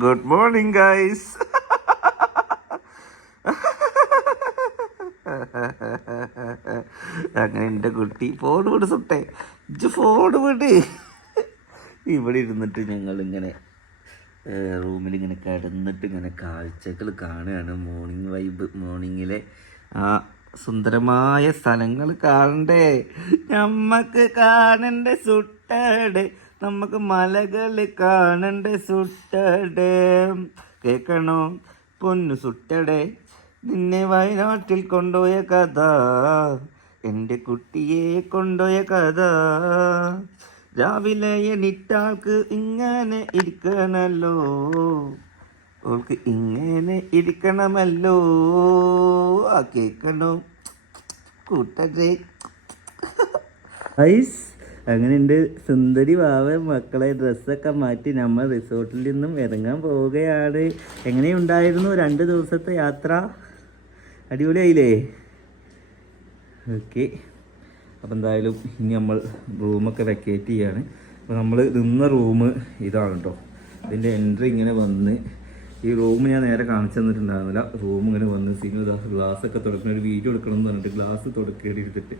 Good morning guys അങ്ങനെ എന്റെ കുട്ടി ഫോൺ വിട് സുട്ടെ ഇജ് ഫോൺ വിട്. ഇവിടെ ഇരുന്നിട്ട് ഞങ്ങൾ ഇങ്ങനെ റൂമിൽ ഇങ്ങനെ കിടന്നിട്ട് ഇങ്ങനെ കാഴ്ചകൾ കാണുകയാണ്. മോർണിംഗ് വൈബ് മോർണിംഗിലെ ആ സുന്ദരമായ സ്ഥലങ്ങൾ കാണണ്ടേ? നമ്മക്ക് കാണണ്ടേ സുട്ടടെ? നമുക്ക് മലകൾ കാണണ്ടേ സുട്ടടെ? കേൾക്കണോ? പൊന്നു സുട്ടടെ നിന്നെ വയനാട്ടിൽ കൊണ്ടുപോയ കഥ. എന്റെ കുട്ടിയെ കൊണ്ടുപോയ കഥ. രാവിലെ എണിറ്റാൾക്ക് ഇങ്ങനെ ഇരിക്കണല്ലോ. ഓൾക്ക് ഇങ്ങനെ ഇരിക്കണമല്ലോ. ആ കേൾക്കണോ? കൂട്ടരെ. ഐസ്. അങ്ങനെ ഉണ്ട് സുന്ദരി വാവ മക്കളെ ഡ്രസ്സൊക്കെ മാറ്റി നമ്മൾ റിസോർട്ടിൽ നിന്നും ഇറങ്ങാൻ പോവുകയാണ്. എങ്ങനെയുണ്ടായിരുന്നു രണ്ട് ദിവസത്തെ യാത്ര? അടിപൊളിയായില്ലേ? ഓക്കെ. അപ്പോൾ എന്തായാലും ഇനി നമ്മൾ റൂമൊക്കെ വെക്കേറ്റ് ചെയ്യാണ്. അപ്പോൾ നമ്മൾ നിന്ന റൂം ഇതാണ് കേട്ടോ ഇതിന്റെ എൻട്രി ഇങ്ങനെ വന്ന് ഈ റൂം ഞാൻ നേരെ കാണിച്ചു തന്നിട്ടുണ്ടായിരുന്നില്ല. റൂം ഇങ്ങനെ വന്ന് സിനിമ ഗ്ലാസ് ഒക്കെ തുടക്കുന്ന ഒരു വീഡിയോ എടുക്കണം എന്ന് പറഞ്ഞിട്ട് ഗ്ലാസ് തുടക്കേണ്ടി എടുത്തിട്ട്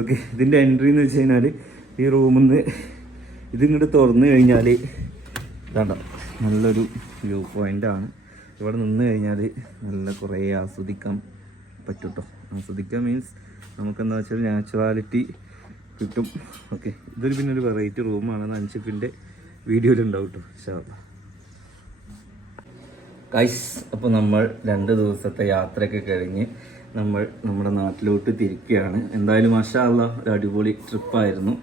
ഓക്കെ. ഇതിന്റെ എൻട്രി എന്ന് വെച്ച് കഴിഞ്ഞാൽ ഈ റൂമിൽ നിന്ന് ഇതിങ്ങോട്ട് തുറന്നു കഴിഞ്ഞാൽ ഇതാണ്ട നല്ലൊരു വ്യൂ പോയിന്റാണ് ഇവിടെ നിന്ന് കഴിഞ്ഞാൽ നല്ല കുറേ ആസ്വദിക്കാൻ പറ്റും കേട്ടോ ആസ്വദിക്കാൻ മീൻസ് നമുക്കെന്താ വെച്ചാൽ നാച്ചുറാലിറ്റി കിട്ടും. ഓക്കെ ഇതൊരു പിന്നെ ഒരു വെറൈറ്റി റൂമാണ് അൻഷിഫിന്റെ വീഡിയോയിലുണ്ടാവും കേട്ടോ ഷാർല കൈസ് അപ്പോൾ നമ്മൾ രണ്ട് ദിവസത്തെ യാത്രയൊക്കെ കഴിഞ്ഞ് നമ്മൾ നമ്മുടെ നാട്ടിലോട്ട് തിരിക്കുകയാണ്. എന്തായാലും മാഷാല്ല ഒരു അടിപൊളി ട്രിപ്പായിരുന്നു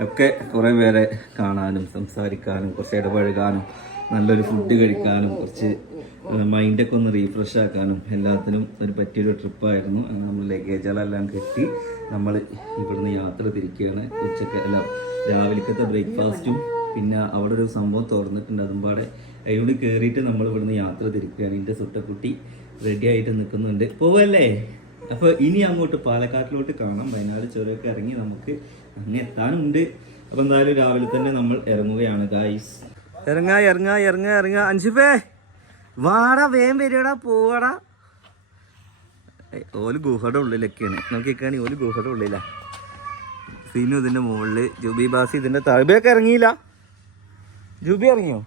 ഒക്കെ കുറേ പേരെ കാണാനും സംസാരിക്കാനും കുറച്ച് ഇടപഴകാനും നല്ലൊരു ഫുഡ് കഴിക്കാനും കുറച്ച് മൈൻഡൊക്കെ ഒന്ന് റീഫ്രഷ് ആക്കാനും എല്ലാത്തിനും ഒരു പറ്റിയൊരു ട്രിപ്പായിരുന്നു അങ്ങനെ നമ്മൾ ലഗേജുകളെല്ലാം കെട്ടി നമ്മൾ ഇവിടുന്ന് യാത്ര തിരിക്കുകയാണ്. ഉച്ചയ്ക്ക് അല്ല രാവിലത്തെ ബ്രേക്ക്ഫാസ്റ്റും പിന്നെ അവിടെ ഒരു സംഭവം തുറന്നിട്ടുണ്ട്. അതും പാടെ അതിനോട് കയറിയിട്ട് നമ്മൾ ഇവിടുന്ന് യാത്ര തിരിക്കുകയാണ്. എന്റെ സുട്ടക്കുട്ടി റെഡി ആയിട്ട് നിൽക്കുന്നുണ്ട്. പോവല്ലേ? അപ്പോൾ ഇനി അങ്ങോട്ട് പാലക്കാട്ടിലോട്ട് കാണാം. വയനാട് ചുരമൊക്കെ ഇറങ്ങി നമുക്ക് അങ്ങ് എത്താനുണ്ട്. അപ്പോൾ എന്തായാലും രാവിലെ തന്നെ നമ്മൾ ഇറങ്ങുകയാണ് ഗായ്സ് ഇറങ്ങാ ഇറങ്ങാ ഇറങ്ങാ ഇറങ്ങാ. അൻഷിഫേ വാടാ വേം വരികടാ പോവാടാ. ഓൽ ഗുഹയുടെ ഉള്ളിലൊക്കെയാണ്. നോക്കിക്കാണി ഓൽ ഗുഹയുടെ ഉള്ളിലാ. സീനു ഇതിന്റെ മുകളിൽ ജുബി ബാസി ഇതിന്റെ താഴ്ബയൊക്കെ ഇറങ്ങിയില്ല. ജുബി ഇറങ്ങിയോ?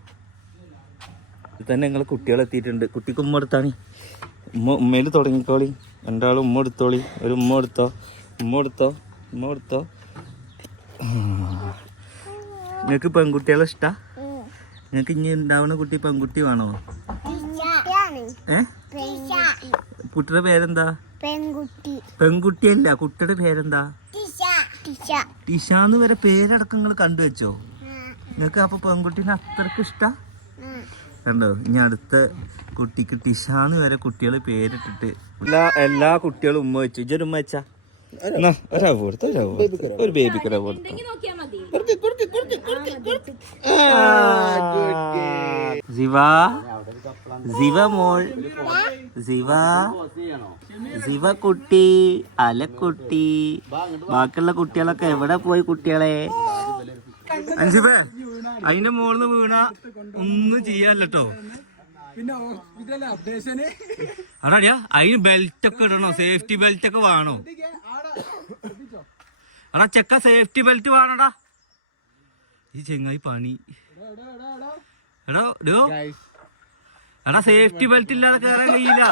ഇത് തന്നെ ഞങ്ങൾ കുട്ടികൾ എത്തിയിട്ടുണ്ട്. കുട്ടിക്ക് ഉമ്മ എടുത്താണി. ഉമ്മ ഉമ്മയിൽ തുടങ്ങിക്കോളി. രണ്ടാളും ഉമ്മ എടുത്തോളി. ഒരു ഉമ്മ എടുത്തോ? ഉമ്മ എടുത്തോ? ഉമ്മ എടുത്തോ? നിങ്ങൾക്ക് പെൺകുട്ടികളെ ഇഷ്ടാ? നിങ്ങൾക്ക് ഇനി ഉണ്ടാവുന്ന കുട്ടി പെൺകുട്ടി വേണോ? ഏ? കുട്ടിയുടെ പേരെന്താ? പെൺകുട്ടി അല്ല കുട്ടിയുടെ പേരെന്താ? ടിഷ ടിഷ ഇഷാന്ന് വരെ പേരടക്കം നിങ്ങൾ കണ്ടുവച്ചോ നിങ്ങൾക്ക് അപ്പൊ പെൺകുട്ടീനെ അത്രയ്ക്ക് ഇഷ്ടാ? കണ്ടോ? ഇനി അടുത്ത കുട്ടിക്ക് ടിഷാന്ന് വരെ കുട്ടികൾ പേരിട്ടിട്ട്. എല്ലാ എല്ലാ കുട്ടികളും ഉമ്മ വെച്ചു. ഉമ്മ വെച്ചാ. ഒരു സിവ സിവ മോൾ സിവ സിവ കുട്ടി അലക്കുട്ടി. ബാക്കിയുള്ള കുട്ടികളൊക്കെ എവിടെ പോയി കുട്ടികളെ? അഞ്ചിപ്പേ അതിന്റെ മുകളിൽ വീണ ഒന്നും ചെയ്യാല്ലോ അടാടിയാ അതിന് ബെൽറ്റ് ഒക്കെ ഇടണോ സേഫ്റ്റി ബെൽറ്റ് ഒക്കെ വേണോ. എടാ ചെക്ക സേഫ്റ്റി ബെൽറ്റ് വേണടാ. ഈ ചെങ്ങായി പണി. എടാ ഡോ. എടാ സേഫ്റ്റി ബെൽറ്റ് ഇല്ലാതെ കേറാൻ കഴിയില്ല.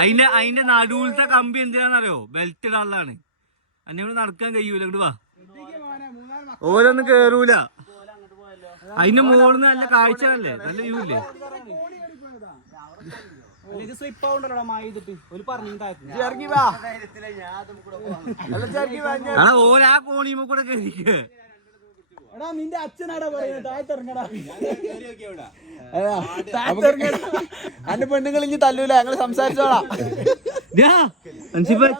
അതിന്റെ അതിന്റെ നടുവിലത്തെ കമ്പി എന്തിനാണെന്നറിയോ ബെൽറ്റ് ഇടാനുള്ളതാണ്. അന്നെ നടക്കാൻ കഴിയൂല ഇങ്ങോട്ട് വാ. ഓരോന്നും കേറൂല. അതിന്റെ മുകളിൽ നല്ല കാഴ്ച അല്ലേ നല്ല വ്യൂ ഇല്ലേ? ഇത് സ്ലിപ്പ് ആവുണ്ടല്ലോ മായ ചെയ്തിട്ട് ഒരു പറഞ്ഞു കോണിയുമ്പോ കൂടെ കേറിക്ക് എടാ നിന്റെ അച്ഛനാടാ പറയുന്നത് താഴത്തിറങ്ങടാ താഴത്തിറങ്ങടാ അന്റെ പെണ്ണുങ്ങൾ ഇനി തല്ലൂല ഞങ്ങൾ സംസാരിച്ചോളാം.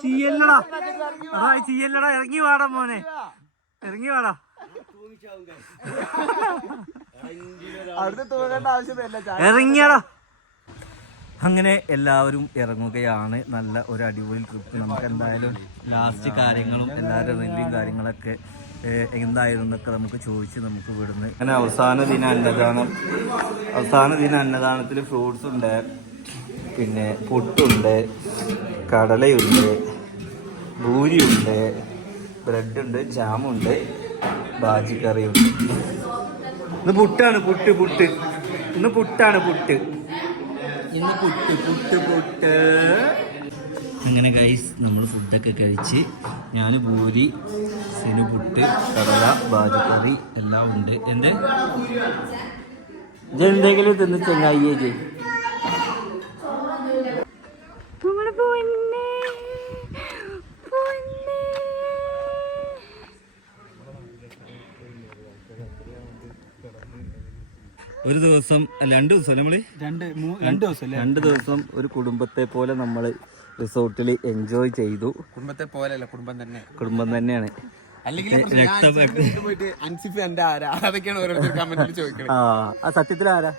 ചെയ്യല്ലടാ ചെയ്യല്ലടാ ഇറങ്ങി വാടാ മോനെ. ഇറങ്ങി വാടാ. അവിടുത്തെ തൂങ്ങേണ്ട ആവശ്യമല്ല ഇറങ്ങിയടാ. അങ്ങനെ എല്ലാവരും ഇറങ്ങുകയാണ്. നല്ല ഒരു അടിപൊളി ട്രിപ്പ് നമുക്ക് എന്തായാലും ലാസ്റ്റ് കാര്യങ്ങളും എല്ലാവരുടെ റിവ്യൂ കാര്യങ്ങളൊക്കെ എന്തായിരുന്നു നമുക്ക് ചോദിച്ച് നമുക്ക് വിടുന്ന് അങ്ങനെ അവസാന ദിന അന്നദാനം അവസാന ദിന അന്നദാനത്തിൽ ഫ്രൂട്ട്സ് ഉണ്ട് പിന്നെ പുട്ടുണ്ട് കടലയുണ്ട് ഭൂരിയുണ്ട് ബ്രെഡുണ്ട് ജാമുണ്ട് ബാജിക്കറിയുണ്ട്. ഇന്ന് പുട്ടാണ് പുട്ട് പുട്ട്. ഇന്ന് പുട്ടാണ് പുട്ട്. ഇന്ന് പുട്ട് പുട്ട് പുട്ട്. അങ്ങനെ ഗൈസ് നമ്മൾ ഫുഡൊക്കെ കഴിച്ച് ഞാൻ പൂരി സിനു പുട്ട് കടല ബാജക്കറി എല്ലാം ഉണ്ട്. എന്ത്? ഇതെന്തെങ്കിലും തിന്ന് ചെങ്ങായിയേ ഒരു ദിവസം രണ്ട് ദിവസം നമ്മൾ രണ്ട് രണ്ട് ദിവസം രണ്ട് ദിവസം ഒരു കുടുംബത്തെ പോലെ നമ്മൾ റിസോർട്ടിൽ എൻജോയ് ചെയ്തു. കുടുംബത്തെ പോലെ അല്ല കുടുംബം തന്നെ. കുടുംബം തന്നെയാണ്. അല്ലെങ്കിൽ അൻസിഫ് എന്റെ ആരാ? അതൊക്കെയാണ് ഓരോരുത്തർ കമന്റിൽ ചോദിക്കുന്നത് ആ ആ സത്യത്തിൽ ആരാ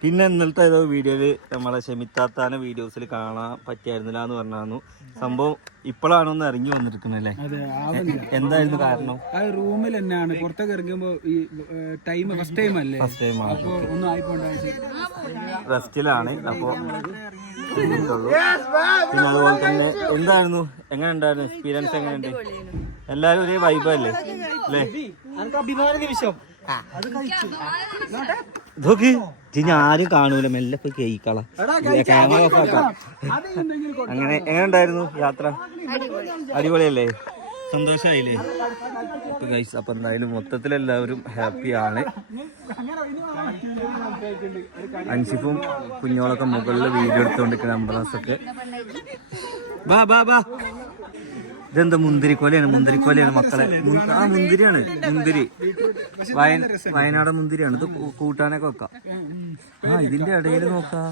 പിന്നെ ഇന്നലത്തെ ഏതോ വീഡിയോയിൽ നമ്മളെ ഷെമിത്താത്താന വീഡിയോസിൽ കാണാൻ പറ്റിയായിരുന്നില്ല എന്ന് പറഞ്ഞു സംഭവം ഇപ്പോഴാണ് ഒന്ന് ഇറങ്ങി വന്നിരിക്കുന്നല്ലേ എന്തായിരുന്നു കാരണം? ആ റൂമിൽ തന്നെയാണ്. പുറത്തൊക്കെ ഇറങ്ങുമ്പോ ഈ ടൈം ഫസ്റ്റ് ടൈം അല്ലേ? ഫസ്റ്റ് ടൈം റെസ്റ്റിലാണ് അപ്പോ പിന്നെ അതുപോലെ തന്നെ എന്തായിരുന്നു? എങ്ങനെ ഉണ്ടായിരുന്നു? എക്സ്പീരിയൻസ് എങ്ങനെയുണ്ട് എല്ലാരും ഒരേ വൈബ് അല്ലേ? ഇതൊക്കെ ഇനി ആരും കാണൂല. മെല്ലെ പോയി കേൾക്കളാം ക്യാമറ ഓഫ് ആക്കാം. അങ്ങനെ എങ്ങനെ ഉണ്ടായിരുന്നു യാത്ര? അടിപൊളിയല്ലേ? സന്തോഷായില്ലേ? ഗൈസ് അപ്പൊ എന്തായാലും മൊത്തത്തിൽ എല്ലാവരും ഹാപ്പി ആണ്. അൻസിഫും കുഞ്ഞോളൊക്കെ മുകളിൽ വീഡിയോ എടുത്തോണ്ടിരിക്കുന്ന അംബുലൻസ് ഒക്കെ. ബാ ബാ ബാ ഇതെന്താ മുന്തിരിക്കോലയാണ്? മുന്തിരിക്കോലയാണ് മക്കളെ. ആ മുന്തിരിയാണ്. മുന്തിരി. വയന വയനാടൻ മുന്തിരിയാണ്. ഇത് കൂട്ടാനൊക്കെ വെക്കാം. ആ ഇതിന്റെ ഇടയിൽ നോക്കാ.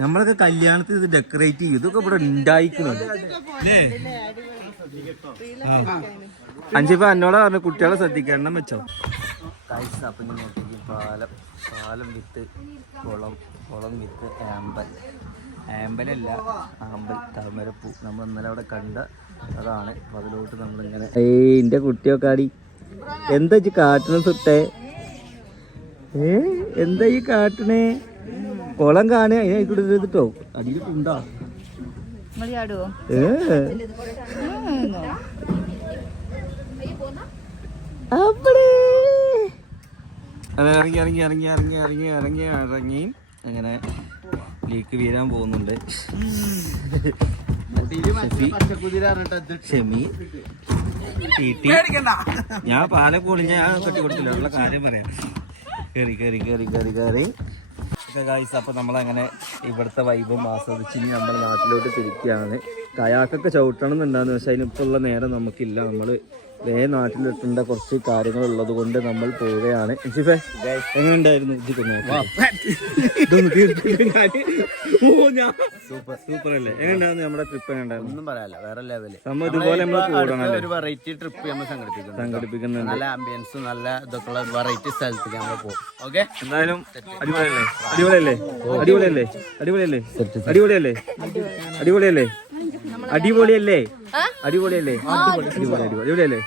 നമ്മളൊക്കെ കല്യാണത്തിന് ഇത് ഡെക്കറേറ്റ് ചെയ്യും. ഇതൊക്കെ ഇവിടെ ഉണ്ടായിക്കുന്നുണ്ട്. അഞ്ചിപ്പ എന്നോട് പറഞ്ഞു കുട്ടികളെ ശ്രദ്ധിക്കണം വെച്ചോ. അപ്പം നോക്കി പാലം പാലം വിത്ത് കുളം കുളം വിത്ത് ആമ്പൽ. ആമ്പലല്ല ആമ്പൽ താമരപ്പൂ. നമ്മൾ ഇന്നലെ അവിടെ കണ്ട അതാണ്. അപ്പൊ അതിലോട്ട് നമ്മളിങ്ങനെ ഏയ് എന്റെ കുട്ടിയൊക്കെ ആടി. എന്താ ഈ കാട്ടണ സുട്ടേ ഏ എന്താ ഈ കാട്ടണേ? കുളം കാണുക അതിനെ ആയിക്കോട്ടെ എടുത്തിട്ടോ? അടിയിൽ ഉണ്ടാ ഏ. അങ്ങനെ ഇറങ്ങി ഇറങ്ങി ഇറങ്ങി ഇറങ്ങി ഇറങ്ങി ഇറങ്ങി ഇറങ്ങി. അങ്ങനെ ലീക്ക് വീഴാൻ പോകുന്നുണ്ട്. ഷെമി ഞാൻ പാലക്കോളി ഞാൻ കെട്ടി കൊടുത്തില്ല. ഉള്ള കാര്യം പറയാം. കേറി കേറി കേറി കേറി കേറി. കേറി ഗായ്സ് അപ്പൊ നമ്മളങ്ങനെ ഇവിടുത്തെ വൈബും ആസ്വദിച്ച് ഇനി നമ്മൾ നാട്ടിലോട്ട് തിരിക്കുകയാണ്. കയാക്കൊക്കെ ചവിട്ടണം എന്നുണ്ടാകുന്ന പക്ഷെ അതിനിപ്പോൾ ഉള്ള നേരം നമുക്കില്ല. നമ്മൾ വേ നാട്ടിലെത്തേണ്ട കുറച്ച് കാര്യങ്ങൾ ഉള്ളത് കൊണ്ട് നമ്മൾ പോവുകയാണ്. ഇൻഷിഫേ എങ്ങനെ ഉണ്ടായിരുന്നു സൂപ്പർ സൂപ്പർ അല്ലേ? എങ്ങനെ ഉണ്ടായിരുന്നു നമ്മുടെ ട്രിപ്പ് എങ്ങനെ ഒന്നും പറയാല്ല വേറെ ലെവൽ നമ്മൾ ഇതുപോലെ ഒരു വെറൈറ്റി ട്രിപ്പ് നമ്മൾ സംഘടിപ്പിക്കുന്നു സംഘടിപ്പിക്കുന്നുണ്ട്. നല്ല ആംബിയൻസും നല്ല ഇതൊക്കെ ഉള്ള വെറൈറ്റി സ്ഥലത്തേക്ക് നമ്മൾ പോകും. ഓക്കെ എന്തായാലും അടിപൊളിയല്ലേ? അടിപൊളിയല്ലേ? അടിപൊളിയല്ലേ? അടിപൊളിയല്ലേ? അടിപൊളിയല്ലേ? അടിപൊളിയല്ലേ? അടിപൊളിയല്ലേ? അടിപൊളിയല്ലേ? അടിപൊളി. അടിപൊളി അടിപൊളി. അടിപൊളിയല്ലേ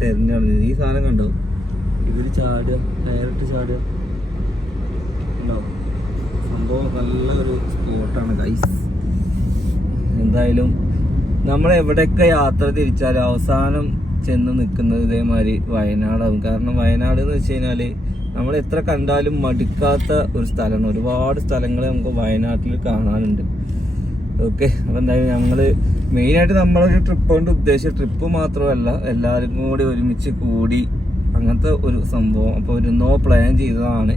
തെരഞ്ഞെടുത്ത് ഈ സാധനം കണ്ടോ? ഇവർ ചാടുക ഡയറക്റ്റ് ചാടുക. ഉണ്ടോ സംഭവം നല്ലൊരു സ്പോട്ടാണ് ഗൈസ് എന്തായാലും നമ്മൾ എവിടെയൊക്കെ യാത്ര തിരിച്ചാലും അവസാനം ചെന്ന് നിൽക്കുന്നത് ഇതേമാതിരി വയനാടാവും. കാരണം വയനാട് എന്ന് വെച്ച് കഴിഞ്ഞാൽ നമ്മൾ എത്ര കണ്ടാലും മടുക്കാത്ത ഒരു സ്ഥലമാണ്. ഒരുപാട് സ്ഥലങ്ങൾ നമുക്ക് വയനാട്ടിൽ കാണാനുണ്ട്. ഓക്കെ അപ്പം എന്തായാലും ഞങ്ങൾ മെയിനായിട്ട് നമ്മളൊരു ട്രിപ്പ് കൊണ്ട് ഉദ്ദേശിച്ച ട്രിപ്പ് മാത്രമല്ല എല്ലാവരും കൂടി ഒരുമിച്ച് കൂടി അങ്ങനത്തെ ഒരു സംഭവം. അപ്പോൾ ഒരു നോ പ്ലാൻ ചെയ്തതാണ്.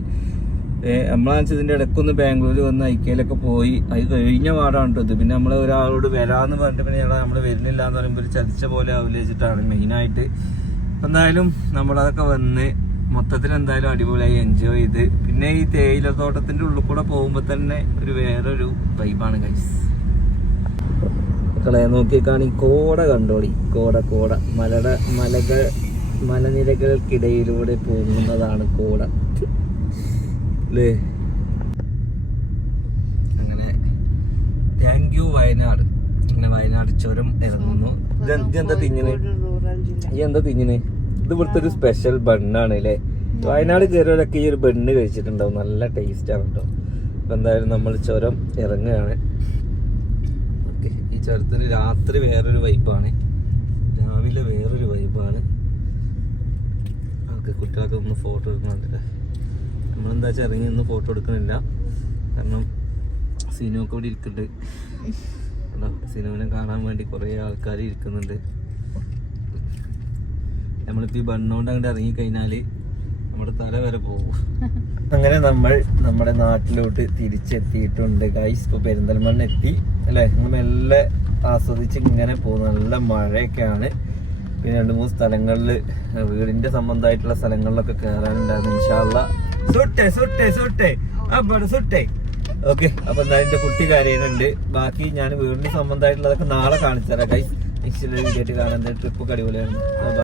നമ്മളാണെന്ന് ഇതിന്റെ ഇടയ്ക്കൊന്ന് ബാംഗ്ലൂർ വന്ന് ഐക്കയിലൊക്കെ പോയി. അത് കഴിഞ്ഞ പാടാണ് ഇത്. പിന്നെ നമ്മൾ ഒരാളോട് വരാമെന്ന് പറഞ്ഞിട്ട് പിന്നെ ഞങ്ങൾ നമ്മൾ വരുന്നില്ല എന്ന് പറയുമ്പോൾ ഒരു ചതിച്ച പോലെ ആവില്ലേച്ചിട്ടാണ് മെയിനായിട്ട്. എന്തായാലും നമ്മളതൊക്കെ വന്ന് മൊത്തത്തിൽ എന്തായാലും അടിപൊളിയായി എൻജോയ് ചെയ്ത്. പിന്നെ ഈ തേയിലത്തോട്ടത്തിന്റെ ഉള്ളിൽ കൂടെ പോകുമ്പോൾ തന്നെ ഒരു വേറൊരു വൈബാണ് ഗൈസ് മക്കളെ ഈ കോട കണ്ടോടി കോട കോട. മലയുടെ മലകൾ മലനിരകൾക്കിടയിലൂടെ പോകുന്നതാണ് കോട. അല്ലേ താങ്ക് യു വയനാട്. ഇങ്ങനെ വയനാട് ചുരം ഇറങ്ങുന്നു. എന്ത് ഈ എന്താ തിഞ്ഞിന് ഇത് ഇവിടുത്തെ ഒരു സ്പെഷ്യൽ ബണ്ണാണ് അല്ലേ വയനാട് കയറിയവരൊക്കെ ഈ ഒരു ബണ്ണ് കഴിച്ചിട്ടുണ്ടാവും. നല്ല ടേസ്റ്റ് ആണ് കേട്ടോ അപ്പൊ എന്തായാലും നമ്മൾ ചുരം ഇറങ്ങുകയാണ്. ഓക്കെ ഈ ചുരത്തിന് രാത്രി വേറൊരു വൈപ്പാണ് രാവിലെ വേറൊരു വൈപ്പാണ് ആൾക്ക് കുട്ടികൾക്ക് ഒന്ന് ഫോട്ടോ എടുക്കുന്നുണ്ടല്ലേ നമ്മളെന്താ വെച്ചാൽ ഇറങ്ങി ഒന്ന് ഫോട്ടോ എടുക്കണില്ല. കാരണം സിനിമയൊക്കെ ഇവിടെ ഇരിക്കുന്നുണ്ട്. സിനിമനെ കാണാൻ വേണ്ടി കുറേ ആൾക്കാർ ഇരിക്കുന്നുണ്ട്. നമ്മളിപ്പോൾ ഈ ബണ്ണോണ്ട് അങ്ങോട്ട് ഇറങ്ങി കഴിഞ്ഞാൽ നമ്മുടെ തല വരെ പോകും. അങ്ങനെ നമ്മൾ നമ്മുടെ നാട്ടിലോട്ട് തിരിച്ചെത്തിയിട്ടുണ്ട്. ഗൈസ് ഇപ്പോൾ പെരിന്തൽമണ്ണ എത്തി. അല്ലേ? നമ്മൾ മെല്ലെ ആസ്വദിച്ച് ഇങ്ങനെ പോകും നല്ല മഴയൊക്കെയാണ്. പിന്നെ രണ്ട് മൂന്ന് സ്ഥലങ്ങളിൽ വീടിന്റെ സംബന്ധമായിട്ടുള്ള സ്ഥലങ്ങളിലൊക്കെ സുട്ടെ ഓക്കെ അപ്പൊ എന്തായാലും എന്റെ കുട്ടി കരയുന്നുണ്ട്. ബാക്കി ഞാൻ വീടിന് സംബന്ധമായിട്ടുള്ളതൊക്കെ നാളെ കാണിച്ചു തരാം ഗൈസ് നെക്സ്റ്റ് വീഡിയോ കാണാൻ ട്രിപ്പ് ഒക്കെ അടിപൊളിയാണ്.